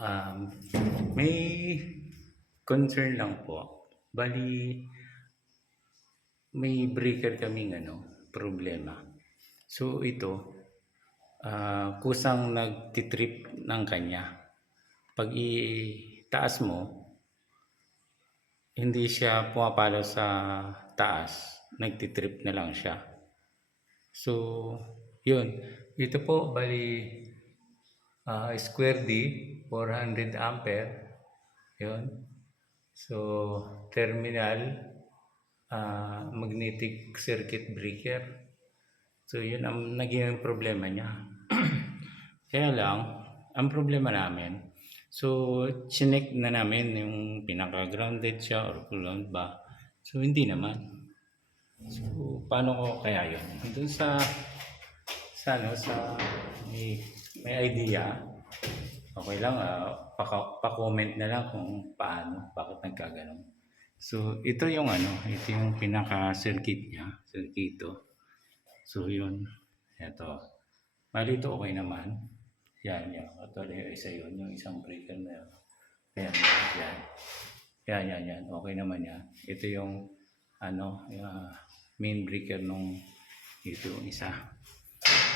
Um, may concern lang po. Bali, may breaker kaming problema. So ito, kusang nagtitrip ng kanya. Pag itaas mo, hindi siya pumapalo sa taas. Nagtitrip na lang siya. So, yun. Ito po, bali, square D, 400 ampere. Yun. So, terminal, magnetic circuit breaker. So, yun ang naging problema niya. Kaya lang, ang problema namin, so, chinek na namin yung pinaka-grounded siya or ground ba. So, hindi naman. So, paano ko kaya yun? Doon sa may idea, okay lang, pa-comment na lang kung paano, bakit nagkaganon. So, ito yung pinaka-circuit niya, circuito. So, yun, ito. Bali ito okay naman. Yan, yan. Actually, yung isa yun, yung isang breaker na yun. Yan, yan. Yan. Okay naman yan. Ito yung, yung, main breaker nung ito, isa.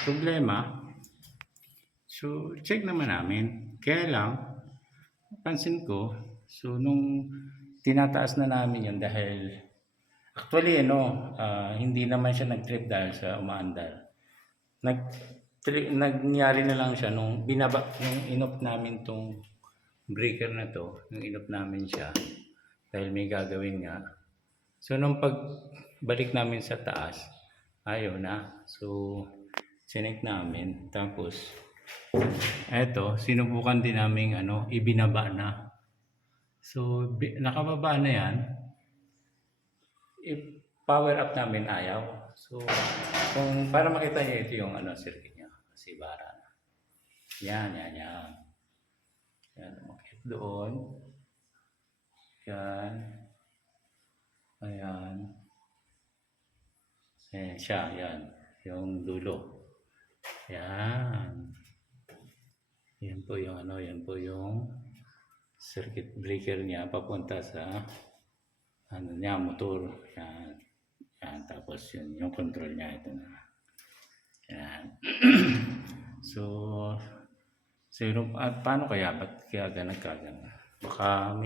Problema, so, check naman namin. Kaya lang, pansin ko, so, nung tinataas na namin yun dahil, actually, hindi naman siya nag-trip dahil sa umaandar. Nangyari na lang siya nung inop namin tong breaker na to, nung inop namin siya, dahil may gagawin nga. So, nung pagbalik namin sa taas, ayaw na. So, sinek namin. Tapos, eto, sinubukan din namin ibinaba na. So, nakababa na yan. I-power up namin ayaw. So, para makita niyo ito yung circuit niya. Kasi bara na. Yan. Yan, makit doon. Yan. Ayan. Ayan siya, yan. Yung dulo. Yan. Yan po yung circuit breaker niya papunta sa motor. Yan. Yan, tapos yun, yung control niya ito na. Yan. So, paano kaya? Ba't kaya nagkagano? Baka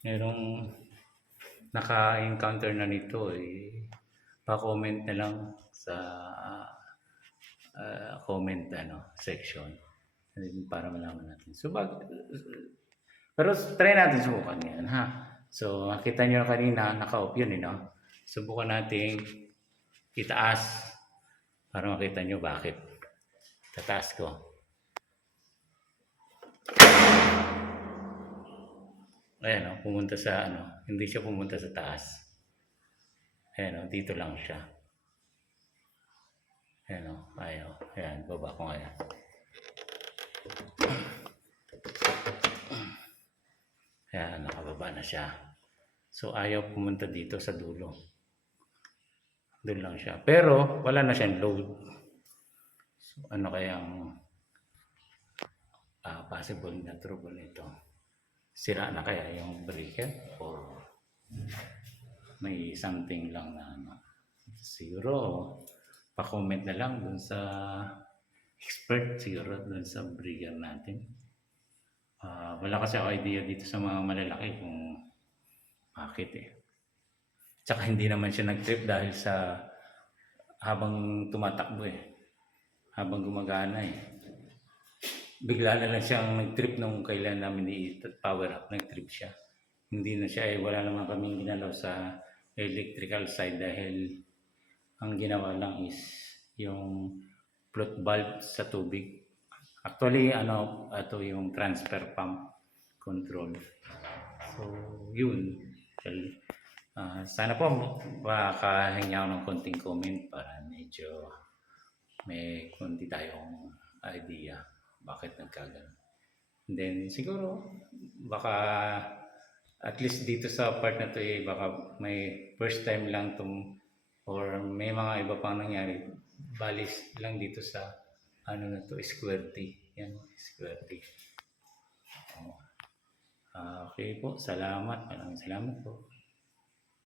merong naka-encounter na nito pa-comment na lang sa comment section para malaman natin. So, pero try natin subukan ngayon, ha? So, makita nyo kanina, naka-off yun, Subukan natin itaas para makita nyo bakit. Tataas ko. Ayan, pumunta sa hindi siya pumunta sa taas. Ayan, dito lang siya. Ayan, ayaw. Ayan, baba ko ngayon. Ayan, nakababa na siya. So, ayaw pumunta dito sa dulo. Doon lang siya. Pero, wala na siyang load. So, ano kayang possible na trouble nito? Sira na kaya yung breaker? Or may something lang na siguro, pa-comment na lang dun sa expert siguro dun sa breaker natin. Wala kasi ako idea dito sa mga malalaki kung bakit Tsaka hindi naman siya nag-trip dahil sa habang tumatakbo habang gumagana bigla na lang siyang nag-trip nung kailan namin i-power up, nag-trip siya. Hindi na siya wala naman kaming ginalaw sa electrical side dahil ang ginawa lang is yung float valve sa tubig. Actually, ito yung transfer pump control. So, yun. Sana po makahingi ako ng konting comment para medyo may konti tayong idea bakit nagkagano. And then, siguro, baka at least dito sa part na to baka may first time lang or may mga iba pang nangyari. Balis lang dito sa na to, square T. Yan, square T. Okay po, salamat. Maraming salamat po.